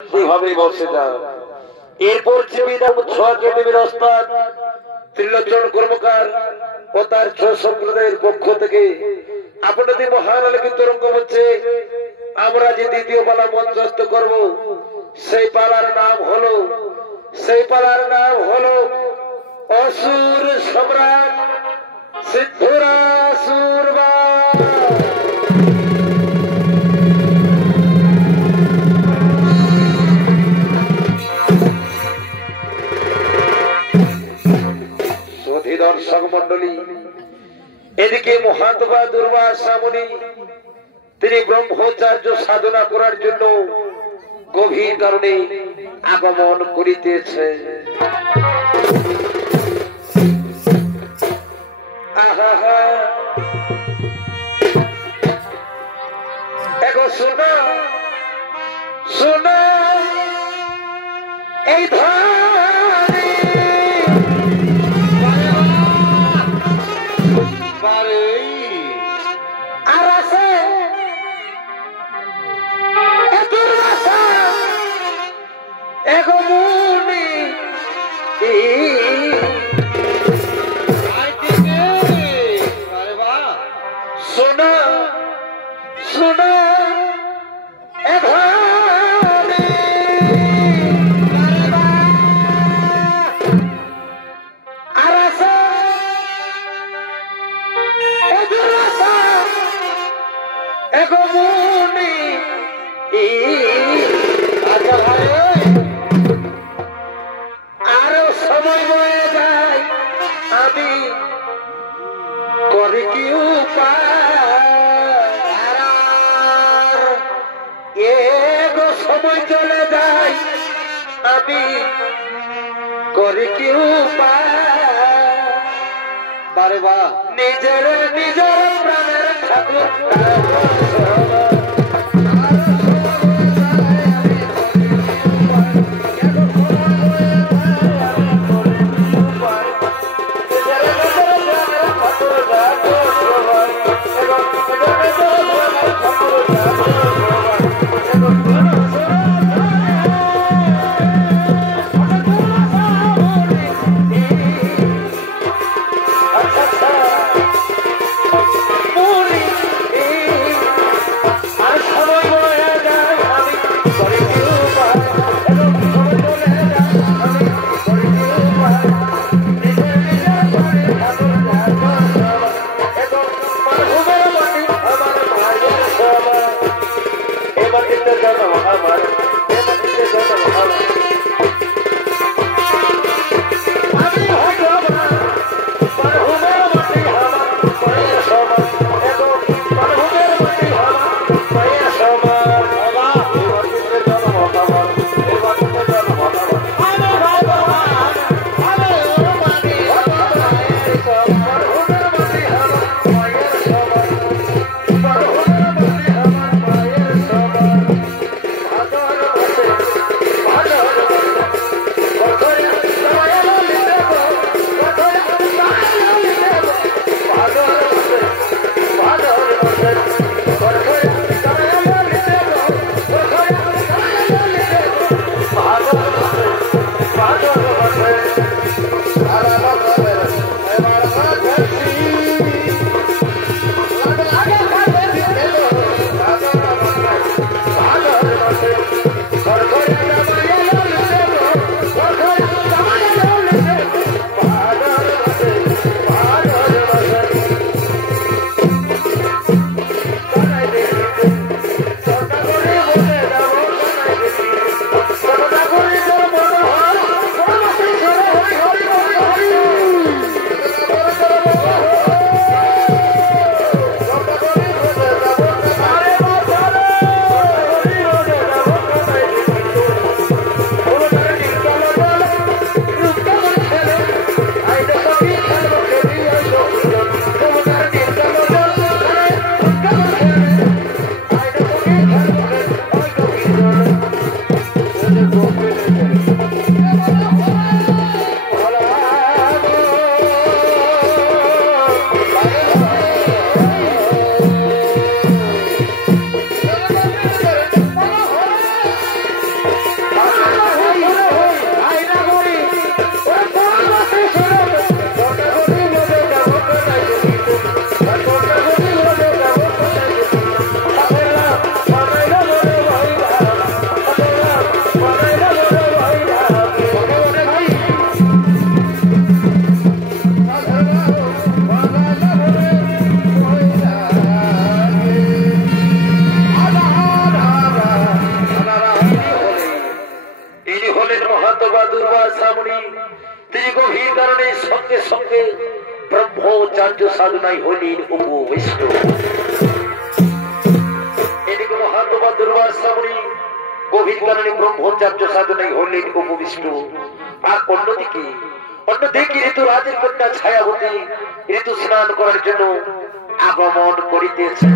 এইভাবেই বসে যাও। এরপর চিবিদাম ছোয়াকে দেবীর ওস্তাদ ত্রিলোচন কর্মকার ও তার ছ সম্প্রদায়ের পক্ষ থেকে আপনাদের মহান আলোকে তরঙ্গ হচ্ছে। আমরা যে দ্বিতীয় পালা মঞ্চস্থ করব সেই পালার নাম হলো অসুর সম্রাট সিদ্ধরাসুর দর্শক মন্ডলী, এদিকে মহাত্মা দুর্বাসা মুনি তিনি ব্রহ্মচার্য সাধনা করার জন্য গভীর কারণে আগমন করিতেছে। এখন শোনা শোনা এই আরো সময় বয়ে যায়, আমি করে কি এগো সময় চলে যায়, আমি করে কি বারে বা নিজের প্রাণের ঠাকুর হলেন মহাত্মা দুর্বাসা মুনি। তিনি গভীর কারণে সঙ্গে সঙ্গে ব্রহ্মচার্য সাধনায় হলেন উপবিষ্ট। এদিকে মহাত্মা দুর্বাসা মুনি গভীর কারণে ব্রহ্মচার্য সাধনায় হলেন উপবিষ্ট। আর অন্যদিকে ঋতুরাজের কন্যা ছায়াবতী ঋতু স্নান করার জন্য আগমন করিতেছে।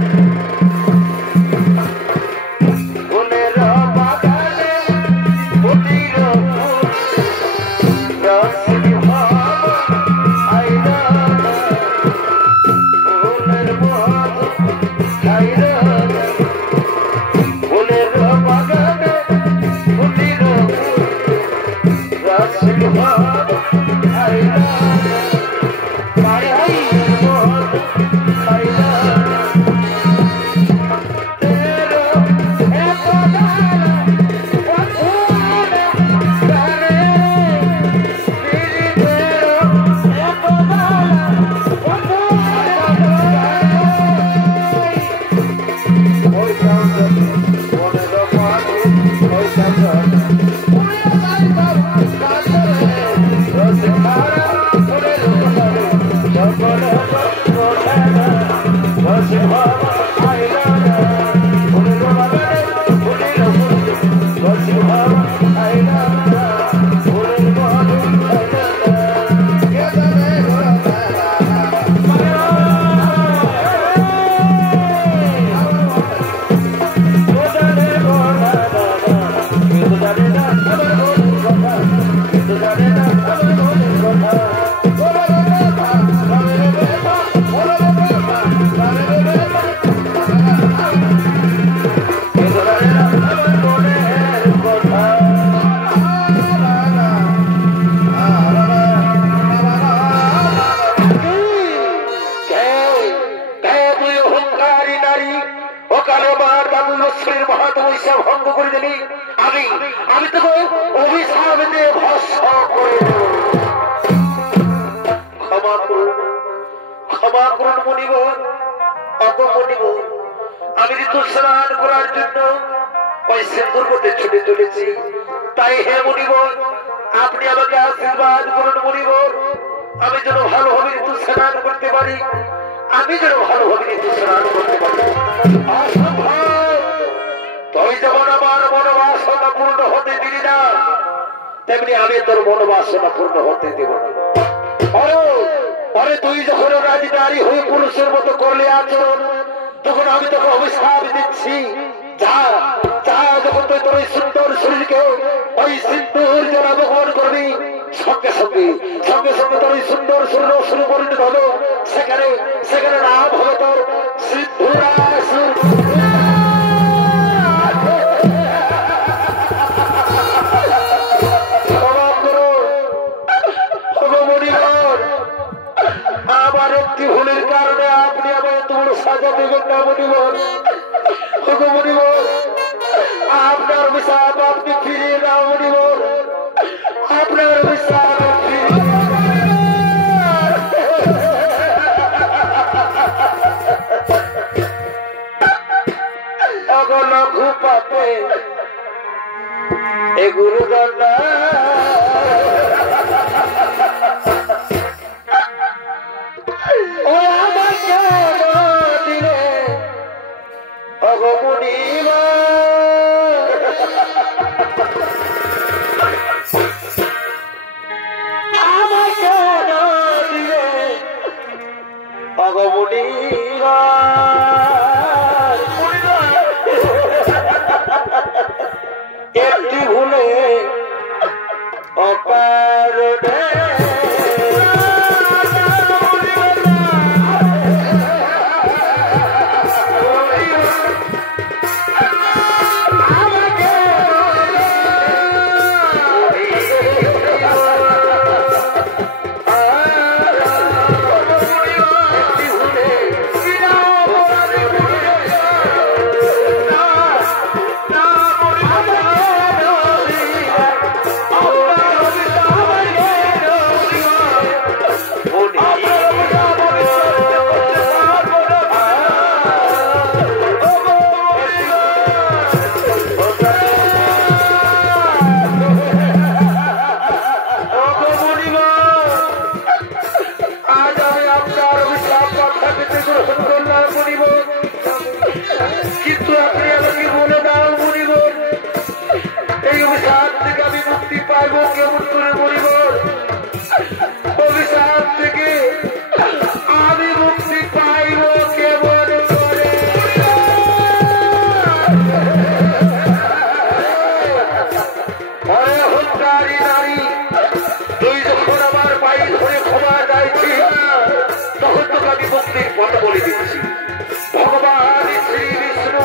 আমি ঋতু স্নান করার জন্য ওই সিন্দুর মধ্যে ছুটে চলেছি। তাই হে মুনিবর, আপনি আমাকে আশীর্বাদ করুন মুনিবর, আমি যেন ভালোভাবে ঋতু স্নান করতে পারি, আমি যেন ভালোভাবে ঋতু স্নান করতে পারি। তুই যেমন আমার মনোবাসনা পূর্ণ হতে দিলি না, তেমনি আমি তোর মনোবাসনা পূর্ণ হতে দেব না। তুই যখন রাজি নারী হয়ে পুরুষের মতো করলে আচরণ, তখন আমি তোকে অভিশাপ দিচ্ছি। যা যা, যখন তুই তোর সুন্দর শরীরকে ওই সিন্দুর যারা বহন করবি, সঙ্গে সঙ্গে সঙ্গে সঙ্গে তোর ওই সুন্দর শরীর শুরু পরিণত হলো, সেখানে সেখানে নাম হবে তোর সিদ্ধুরাসুর। আমার একটি ভুলের কারণে আপনি আমায় তোর সাজা দেবেন না মুনিবর। মুনিবর, আপনার অভিশাপ আপনি ফিরিয়ে নাও মুনিবর, আপনার অভিশাপ লঘু পাপে এ গুরু দণ্ডা একটি ভুলে অকারণে Oh, অভিশাপ থেকে আমি মুক্তি পাইব কেমন করে মরিব অভিশাপ থেকে আমি মুক্তি পাইব কেমন করে হত্যারি নারী তুই যখন আমার পায়ে ধরে ক্ষমা চাইছি তখন তোকে আমি মুক্তির পথ বলে দিচ্ছি ভগবান শ্রী বিষ্ণু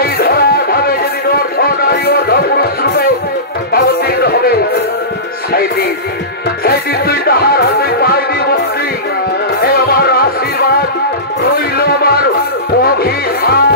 এই ধরা ভাবে যদি অর্ধ নারী অর্ধ পুরুষ রূপে অবতীর্ণ হবে সেইদিন তুই তাহার হাতে পাইবি মুক্তি এ আমার আশীর্বাদ রইল আমার অভিশাপ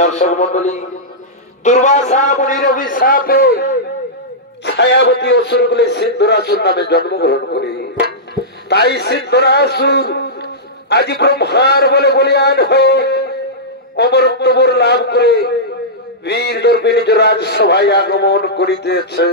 দর্শক মন্ডলী দুর্বাসা মুনির অভিশাপে ছায়াবতী অসুরগুলি সিন্ধুরাসুর নামে জন্মগ্রহণ করে তাই সিন্ধুরাসুর আজ ব্রহ্মার বলে বলিয়ান হয়ে অমরত্ব লাভ করে বীর দর্পে নিজ রাজসভায় আগমন করিতেছে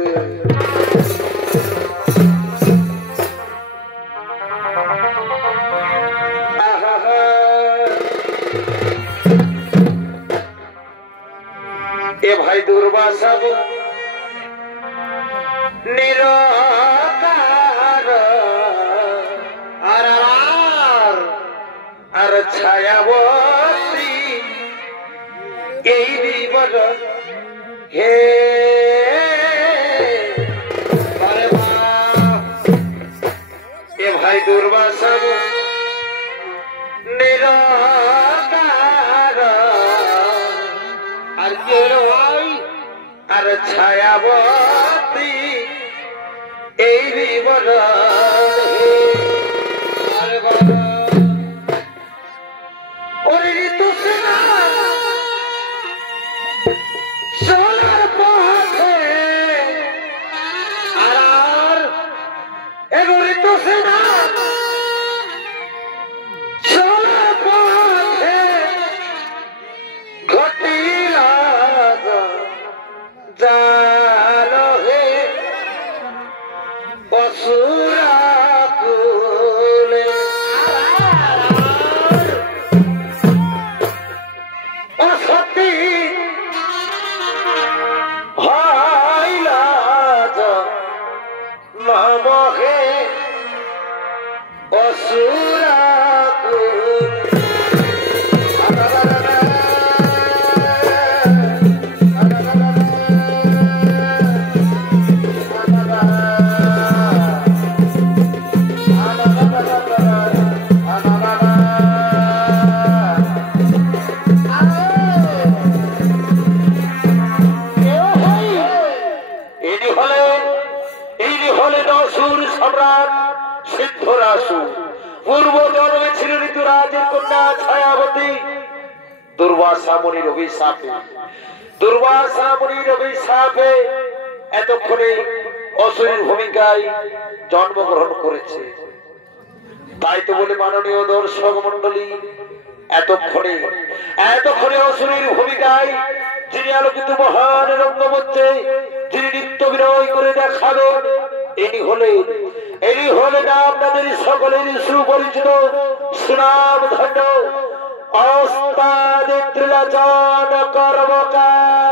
এ ভাই দুর্বাসা নিরাকার আর ছায়াবতী এই বিবর হে এ ভাই দুর্বাসা নিরাকার আর ছায়াবতী এই বিবর ওরে ঋতু সেনা সোনার পথে আর এগো ঋতু সেনা সোনার পথে ঘটিলা জানো হে অসুরা কুলে অসতী হইলা নাম হে অসুরা পূর্ব জন্মে ছিল ঋতুরাজের কন্যা ছায়াবতী দুর্বাসা মুনির অভিশাপে এতক্ষণে অসুরীর ভূমিকায় জন্মগ্রহণ করেছে তাই তো বলে মাননীয় দর্শক মন্ডলী এতক্ষণে অসুরীর ভূমিকায় যিনি আলোকিত মহান রঙ্গমঞ্চে যিনি নৃত্য বিনয় করে দেখাবেন ইনি হলেন আপনাদের সকলের সুপরিচিত সুনাম ধন্য ওস্তাদ ত্রিলোচন কর্মকার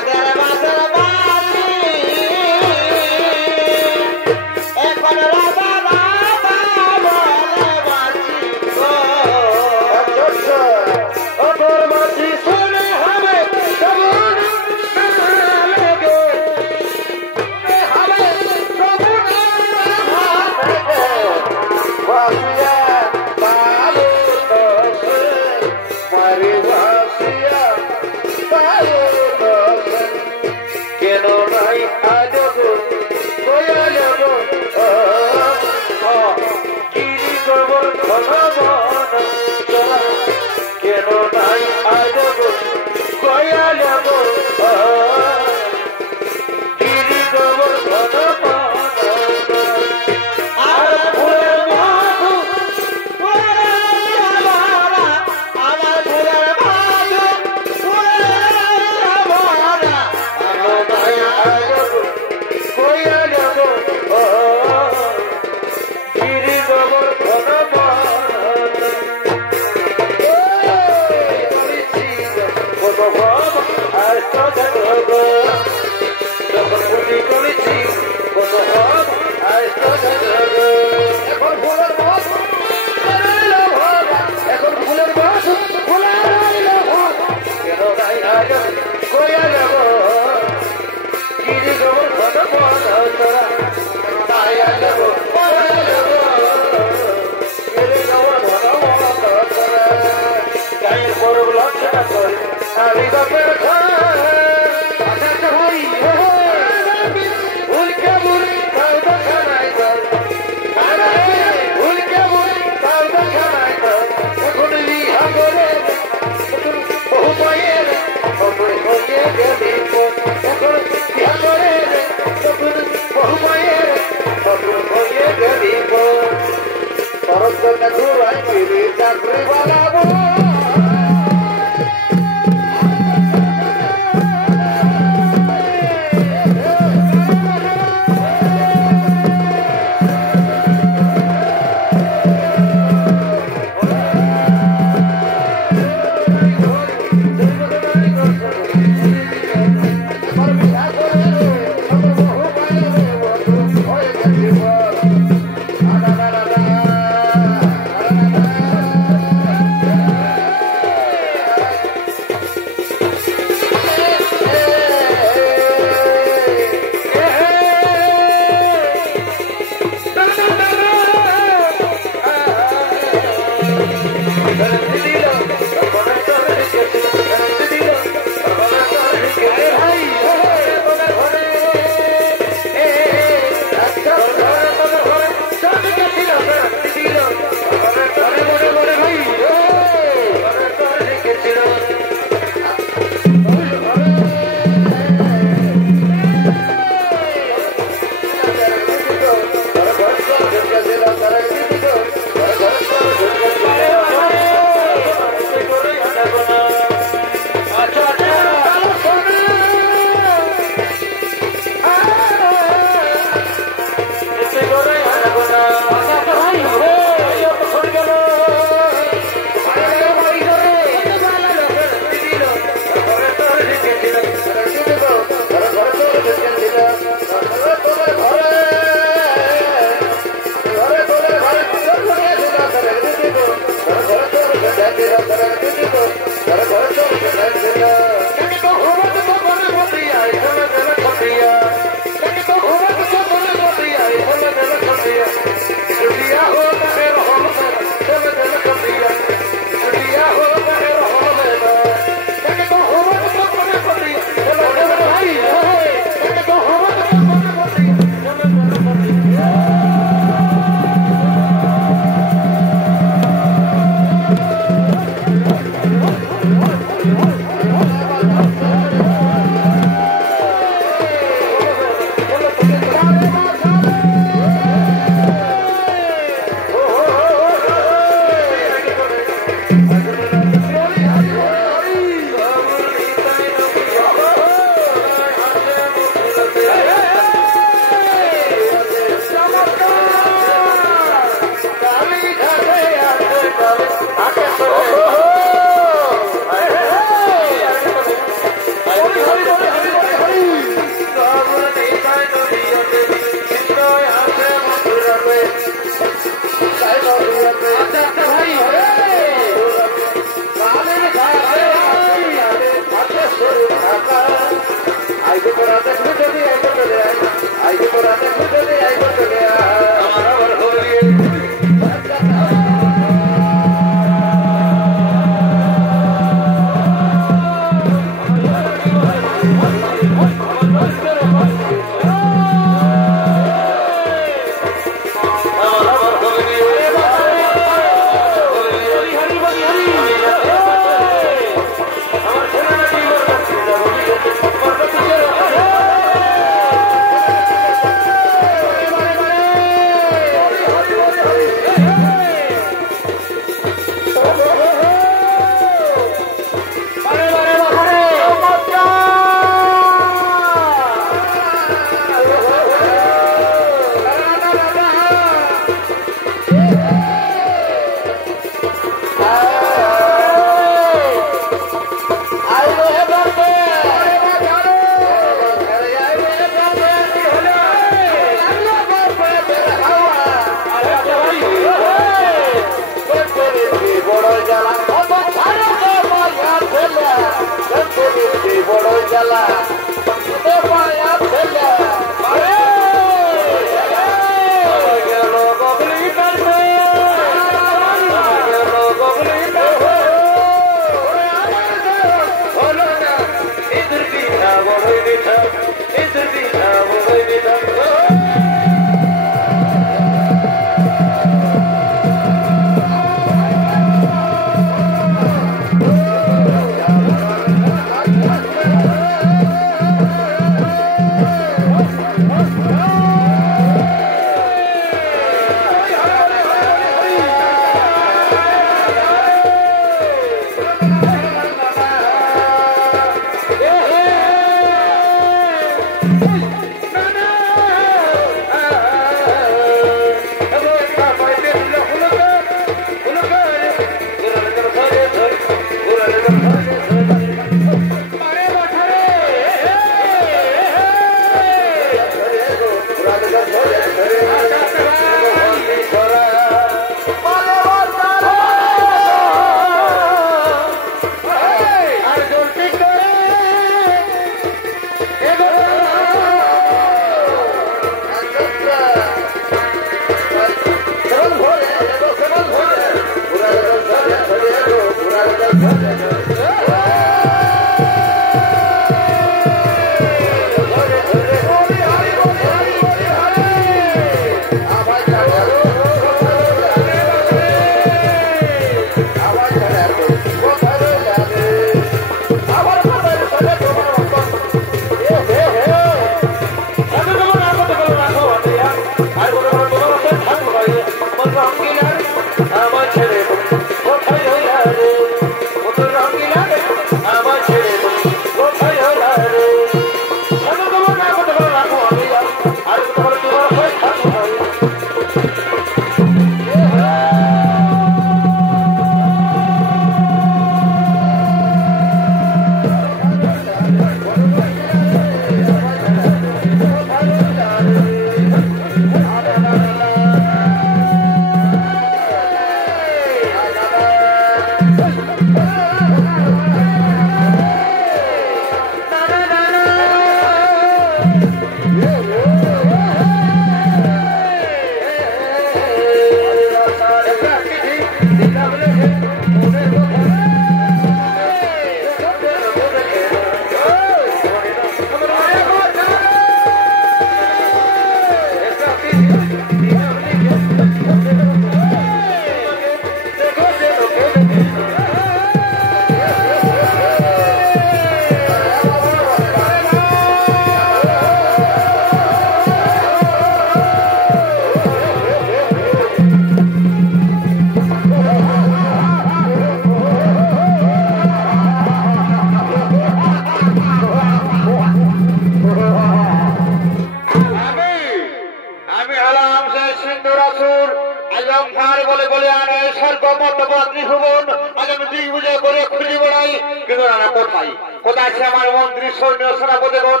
কোথায় আছে আমার মন্ত্রী সৈন্য সেনাপতিগণ?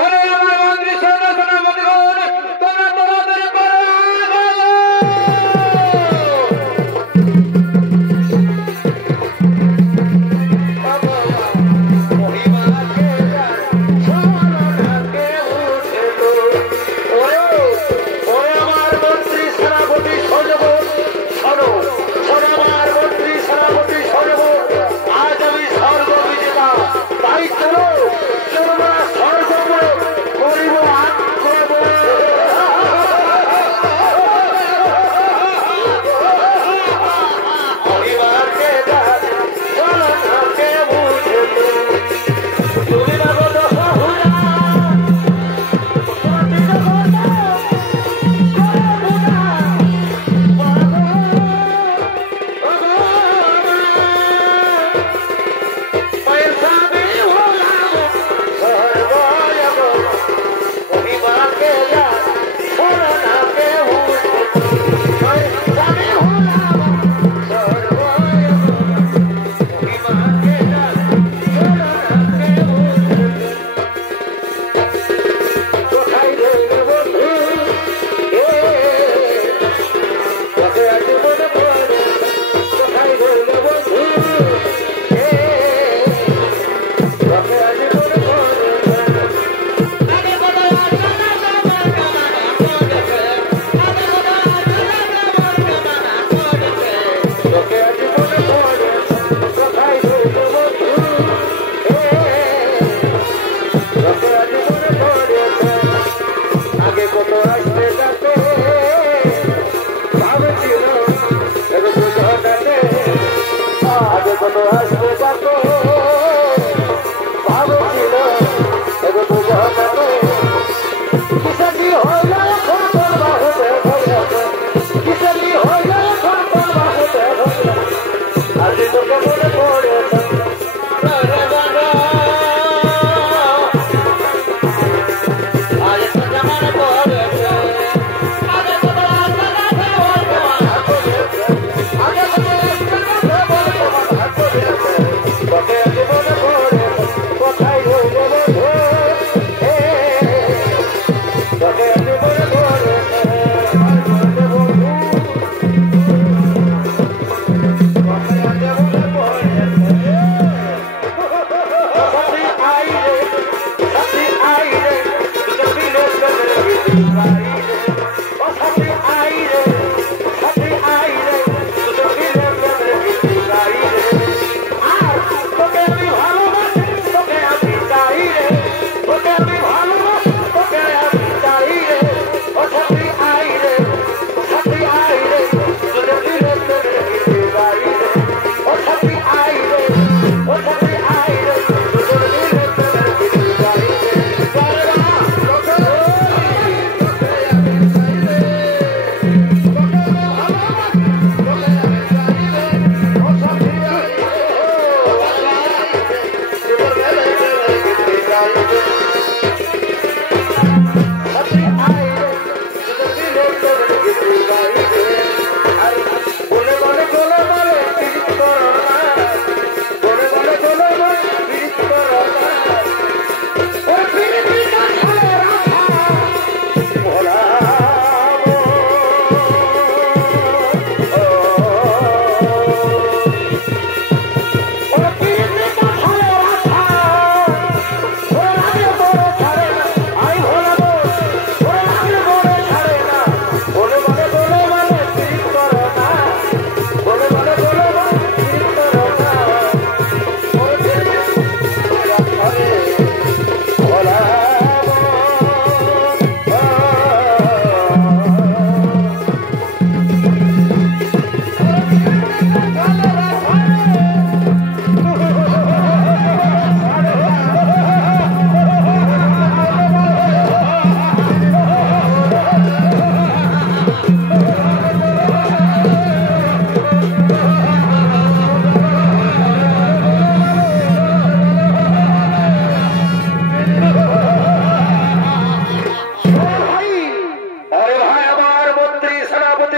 ওরে আমার মন্ত্রী সৈন্য সেনাপতিগণ, তোমরা তাড়াতাড়ি করো।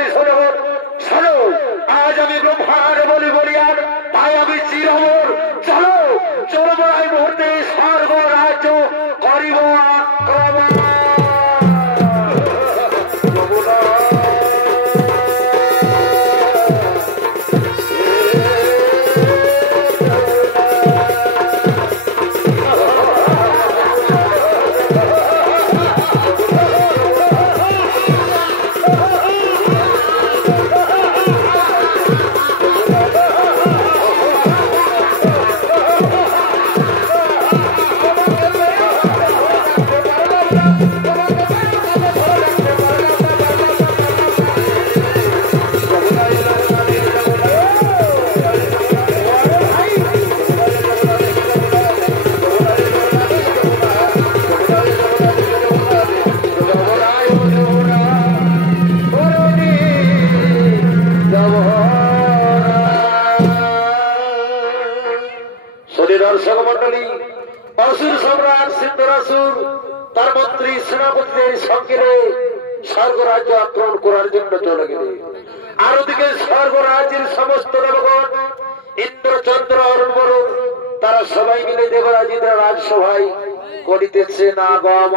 তুমি শোনো শোনো, আজ আমি ব্রহ্মার বলি বলিয়ান, তাই আমি চিরমর। চলো চলো এই মুহূর্তে স্বর্গ রাজ্য করিব আক্রমণ। দর্শক মন্ডলী, অসুর সম্রাট সিদ্ধরাসুর তার মন্ত্রী সেনাপতিদের সঙ্গে স্বর্গরাজ্য আক্রমণ করার জন্য চলে গেলে, আর ওদিকে স্বর্গরাজ্যের সমস্ত দেবগণ ইন্দ্র চন্দ্র অরুণ বরুণ তারা সবাই মিলে দেবরাজীরা রাজসভায় করিতেছে না গম।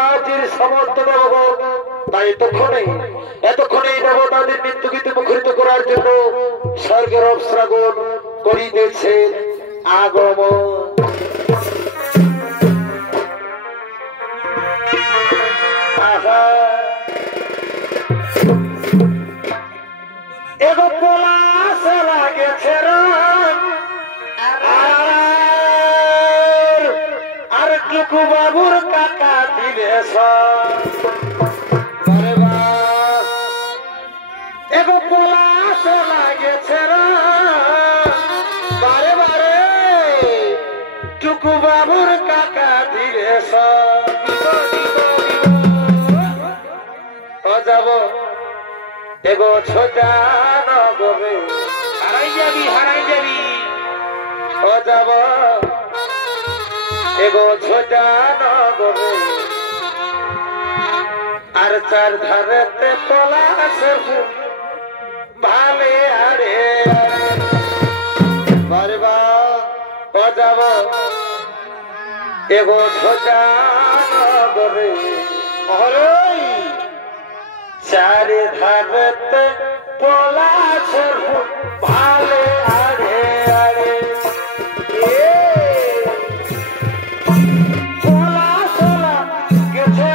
রাজ্যের সমস্ত দেবগণ তাই এতক্ষণে দেবতাদের নৃত্য গীতে মুখরিত করার জন্য স্বর্গের অপ্সরাগণ করিতেছে আগমন। এগো পলাশ লাগেছে আর টুকু বাবুর কাকা দিবে এগো পলাশ লাগেছে বারে বারে টুকু বাবুর কাকা দিবে যাব এগো ছোটা নগরে হারাই যাবি ও যাব এগো ছোটা নগরে আর চার ধারেতে পলাশের ভালে আরে বারে বা ও যাব এগো ছোটা নগরে চারি ধারতে পলাশের ভালে আরে আরে পলাশলা গেছে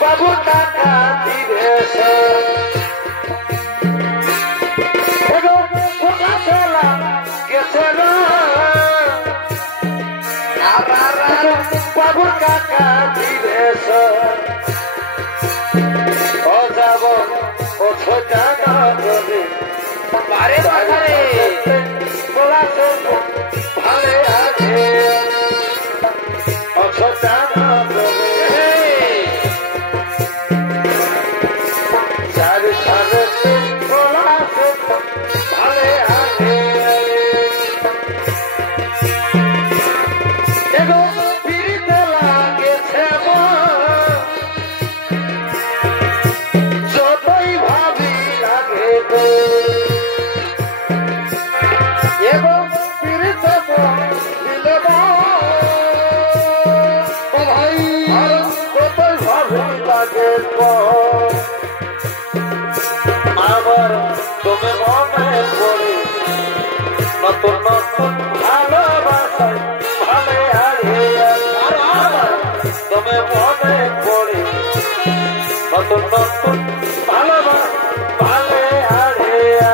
বাবু টাকা দিবে পলাশলা গেছে বাবুর কাকা দিবে ও যাব ও ছোটা নগরে বারে বারে পলাশের ভালে আছে ও ছোটা নগরে চারি ধারেতে পলাশের ভালে আছে এগো আমার তুমি মনে পড়ে নতুন নতুন ভালোবাসায় ভালে হারিয়ে তুমি মনে পড়ে নতুন নতুন ভালোবাসা ভালে হারিয়ে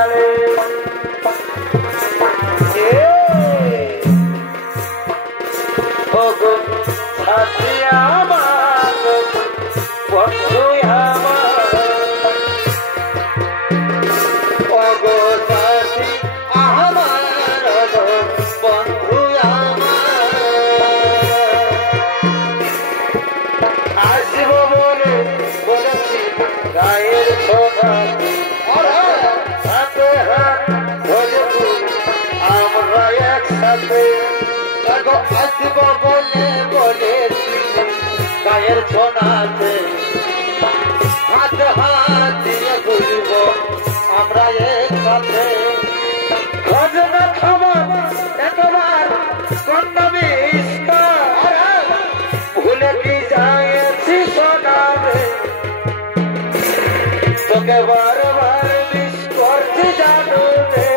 সাথী আমার বন্ধু আমরা একসাথে আসব বলে গায়ের ছোনাতে হাত হাত দিয়ে ঘুরব আমরা একসাথে ভজনা খবর একবার কন্যামে ভুলে কি যাইছি সোনাবে তোকে বারবার মিস করতে জানো রে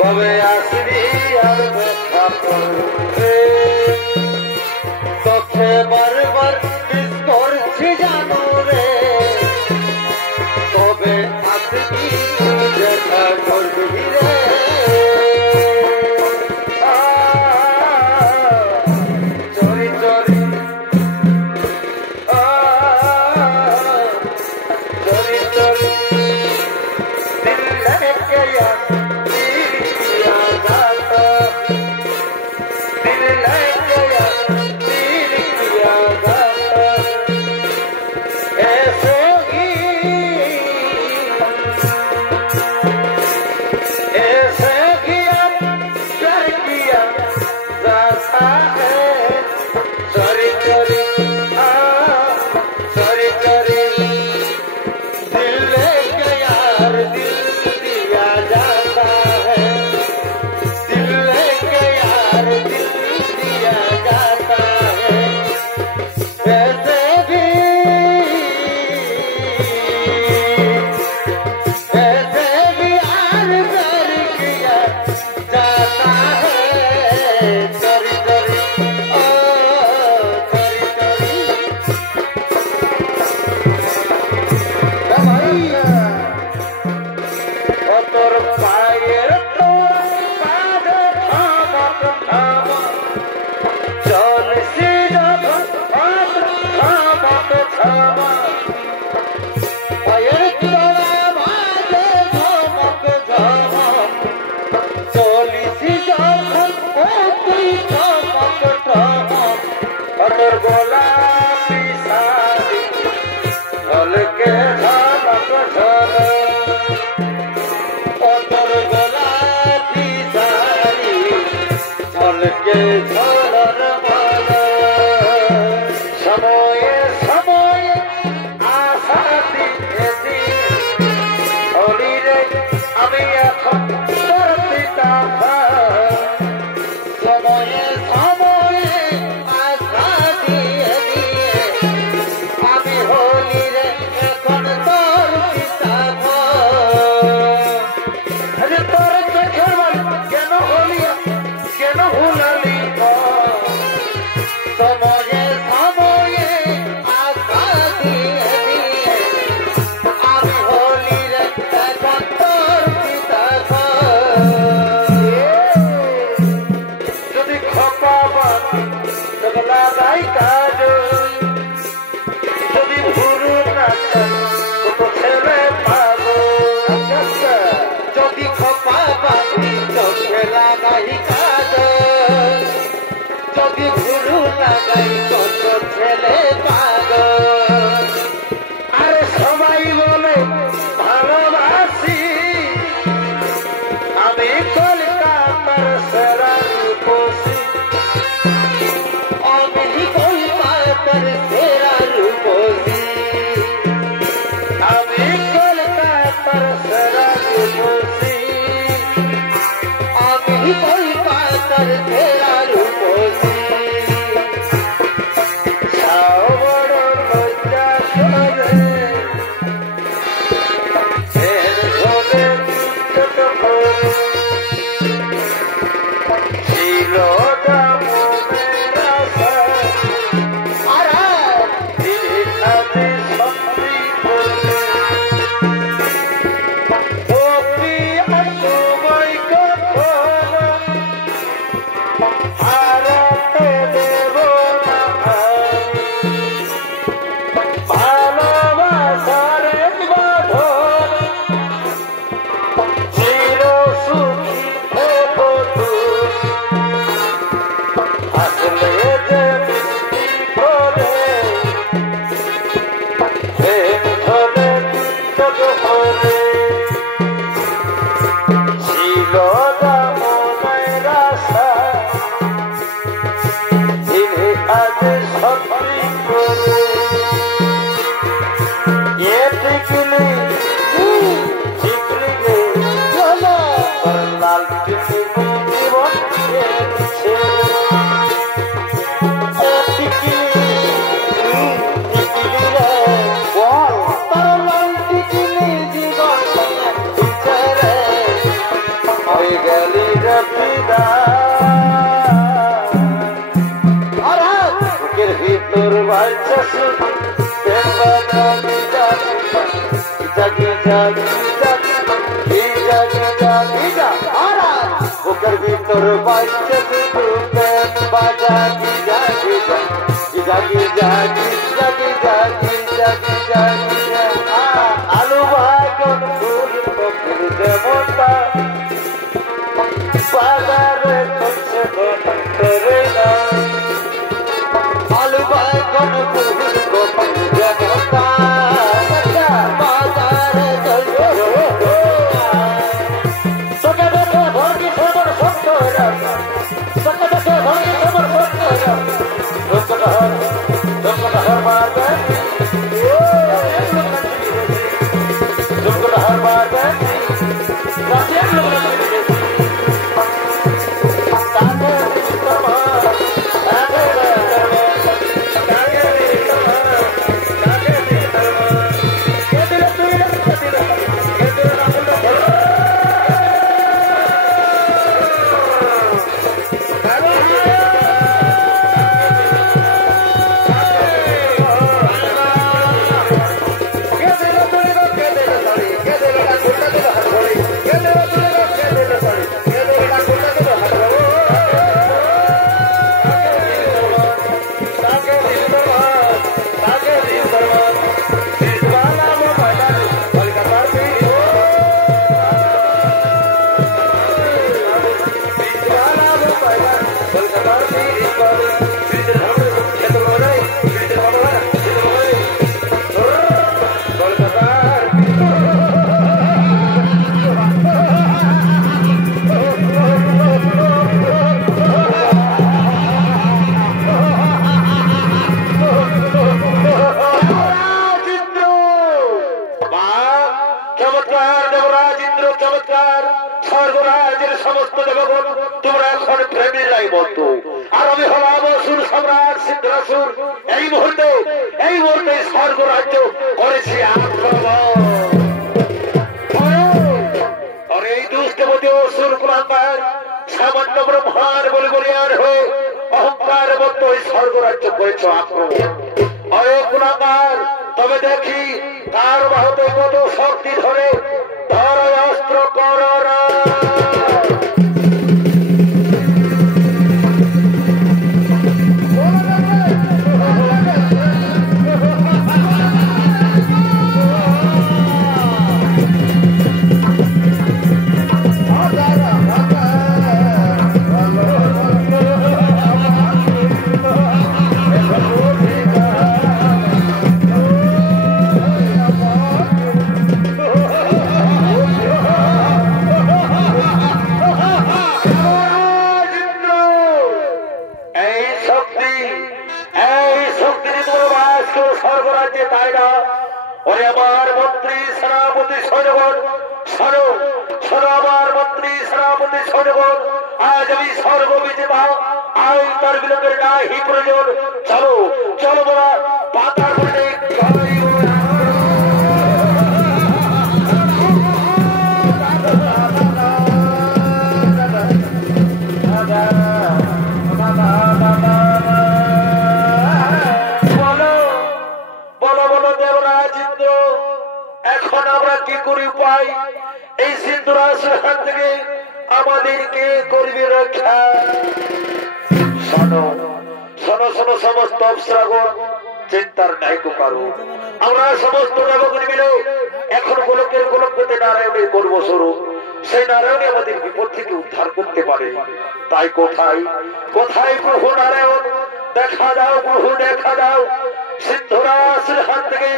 কবে আসবি আর দেখা করবে তোকে বারবার মিস করছি জানো রে কবে আসবি দেখা করবি রে চরি চরি चोरी चोरी दिल लेके दिल जाता दिल लेके दिल जाता ऐसे ही प्यार किया जाता है चोरी चोरी चोरी चोरी दिल दिया जाता পায়ের তোর পাদে থামক থাম চলছি যখন থামক থাম পায়ের তোরা মাঝে ধমক ধমক চলিছি যখন ও তুই ধমক ধমক তোর গোলাপি শাড়ি ঝলকে ঝলক ঝলক তোর গোলাপি শাড়ি ঝলকে ঝলক সময়ে সময়ে আশা দিয়ে দিয়ে আমি এখন তোর পিতা সময়ে সময়ে আশা দিয়ে দিয়ে আমি হলি রে এখন তোর পিতা আরে তোর চোখের বালি কেন হলি কেন ভুলালি সময়ে সময়ে আশা দিয়ে দিয়ে আমি হলি রে এখন তোর পিতা যদি খপা লাগাই কাজ যদি ভুরু না কত ছেলে পাবো যদি খপা বাঁধি চোখে লাগাই কাজ যদি ভুরু লাগাই কত ছেলে পাবো আরে সবাই বলে ভালোবাসি আমি কলকাতার সেরা রূপসী আমি কলকাতার সেরা রূপসী আমি কলকাতার সেরা রূপসী আমি কলকাতার সেরা রূপসী বড় লজ্জা করে এর ধরে ছোট করে ছিল দামনের আশা আর ধীরে ধীরে সত্যি করে ও প্রিয়া তোমায় কখনো হারাতে দেব না ভালোবাসার বাঁধন চির সুখী হব তুই আসলে যে বৃষ্টি করে প্রেম ধরে তোর হলে ছিল দামনের আশা দিনে আজ সত্যি করে এ টিকলি টিকলি রে লাল টিকলি জীবন ছেড়ে টিকলি টিকলি রে বল তোর লাল টিকলি জীবন ছেড়ে হয়ে গেলি রে ফিদা বুকের ভিতর বাচ্চা শুধু জাগি জাগি জাগি জাগি জাগি বুকের ভিতর বাচ্চা শুধু জাগি জাগি জাগি জাগি জাগি জাগি জাগি জাগি আলু বাগন ফুল পক্ষীর যেমনটা বাজারে চলছে করে না আলু বাগন ফুল পক্ষীর যেমনটা বাজারে চলছে সকে দেখে ভর্তি খবর সত্য সকে দেখে ভর্তি খবর সত্য হর মারবে হর মারবে ¿Qué স্বর্গরাজের সমস্ত দেবগণ তোমরা এখন প্রেমের লাই বন্ধ, আর আমি হলাম অসুর সম্রাট সিদ্ধরাসুর। এই মুহূর্তে স্বর্গরাজ্য করেছি আক্রমণ। আর এই দুষ্টবতী অসুর কুলাঙ্গার সামান্য ব্রহ্মার বলে বলিয়ার হয়ে অহংকার মতো এই স্বর্গরাজ্য করেছ আক্রমণ। অরে কুলাঙ্গার, তবে দেখি কার বাহুতে কত শক্তি ধরে ধর অস্ত্র কর। স্বর্গরাজ্যে তাই না? ওরে আমার মন্ত্রী সেনাপতি সৈন্যগণ, শোনো শোনো আমার মন্ত্রী সেনাপতি সৈন্যগণ, আজ আমি স্বর্গ বিজেতা, আই তার বিলম্বের নাহি প্রয়োজন। চলো চলো বলা পাতার মধ্যে এই সিন্ধুরাসের হাত থেকে আমাদেরকে করবি রক্ষা। শোনো শোনো শোনো সমস্ত অপ্সরাগণ, চিন্তার নাই কারো। আমরা সমস্ত দেবগণ মিলে এখন গোলকের গোলকতে নারায়ণের করব স্বরূপ। সেই নারায়ণই আমাদের বিপদ থেকে উদ্ধার করতে পারে। তাই কোথায় কোথায় প্রভু নারায়ণ, দেখা দাও প্রভু, দেখা দাও। সিদ্ধরাসের হাত থেকে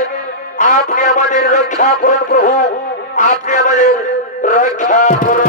আপনি আমাদের রক্ষা করুন প্রভু, আপনি আমাদের রক্ষা করুন।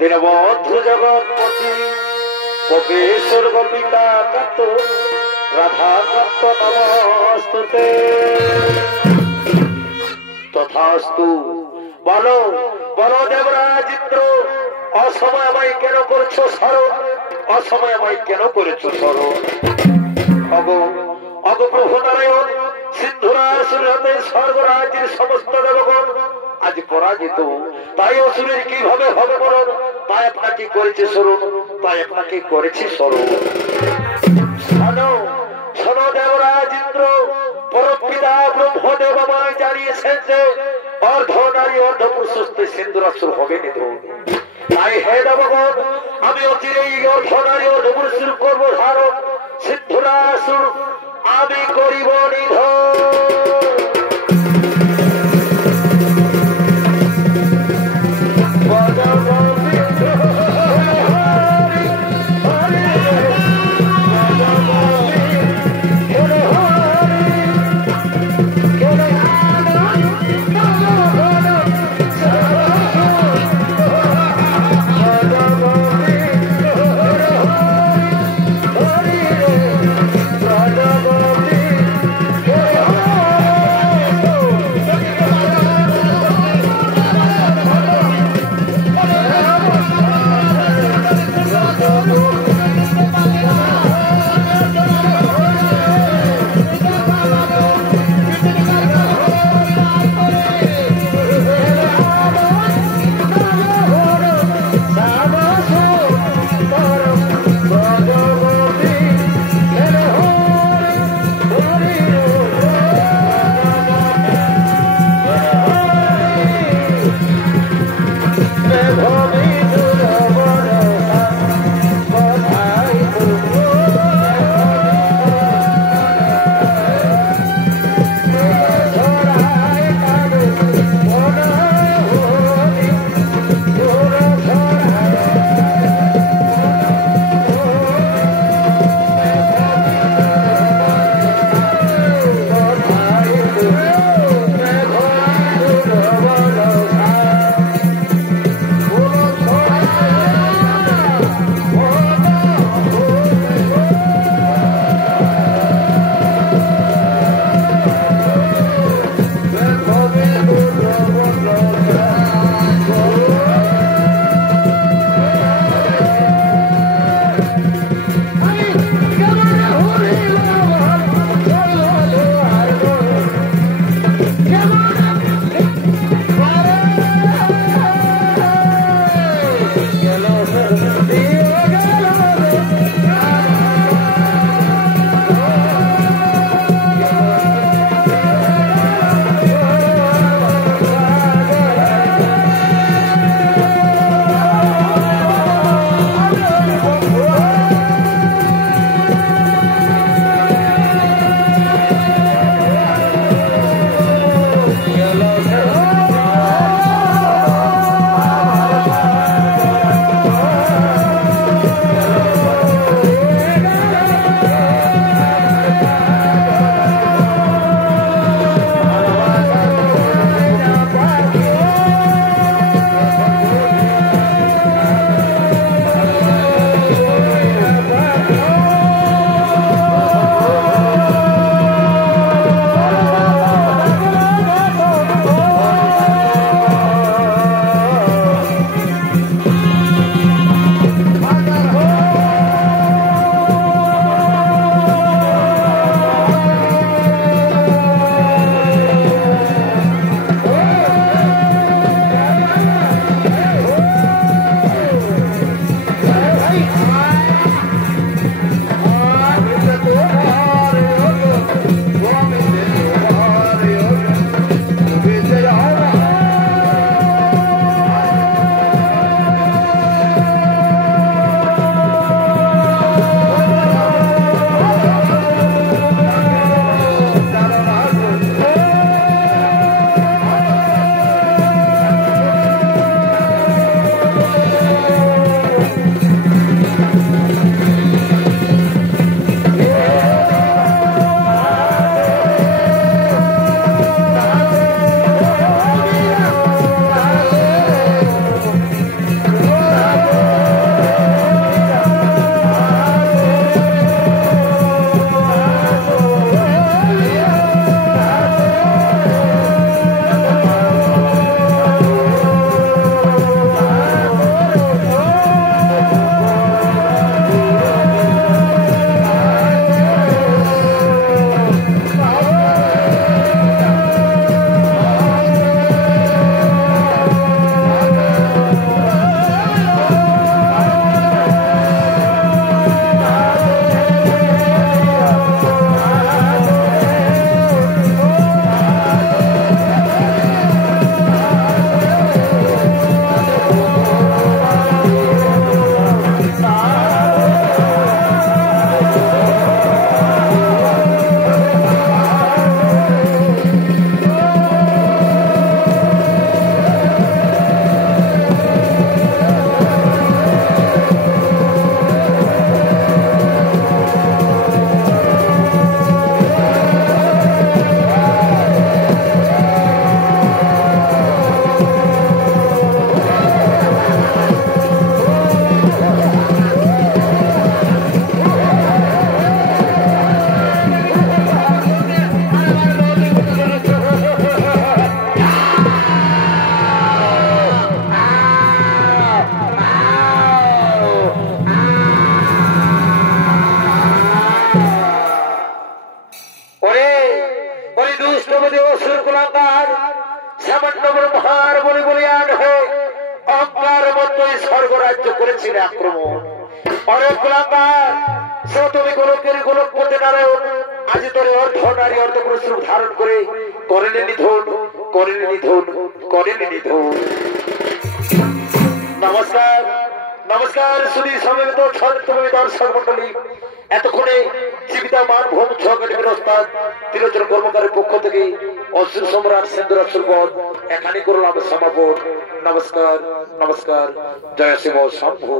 দীনবন্ধু জগৎপতি গোপেশ্বর গোপিকা কান্ত রাধা কান্ত নমস্তুতে। তথাস্তু। বলো বলো দেবরাজ ইন্দ্র, অসময় আমায় কেন করছো স্মরণ, অসময় আমায় কেন করেছো স্মরণ? অগ প্রভু নারায়ণ, সিন্ধুরাসুর হাতে স্বর্গরাজ্যের সমস্ত দেবগণ আজ পরাজিত, তাই অসুরের কিভাবে হবে মরণ? তাই আপনাকে করেছে স্মরণ, তাই আপনাকে করেছে স্মরণ। শোনো শোনো দেবরাজ ইন্দ্র, পরমপিতা ব্রহ্মদেব আমায় জানিয়েছেন যে অর্ধ নারী অর্ধ পুরুষস্থ সিন্ধুরাসুর হবে নিধন। তাই হে দেবগণ, আমি অচিরেই অর্ধ নারী অর্ধ পুরুষের করব ধারণ। সিন্ধুরাসুর আমি করিব নিধন। কুলাঙ্গার সে তুমি গোলকের গোলকপতি নারায়ণ আজ তোর অর্ধ নারী অর্ধ পুরুষ রূপ ধারণ করে করেনি নিধন করেনি নিধন করেনি নিধন। নমস্কার নমস্কার সুধী সমবেত ছন্দময় দর্শক মন্ডলী, এতক্ষণে জীবিতা মানভূম ছকের ওস্তাদ ত্রিলোচন কর্মকারের পক্ষ থেকে অসুর সম্রাট সিন্ধুরাসুর বধ এখানে করলাম সমাপন। নমস্কার নমস্কার, জয় শিব শম্ভু।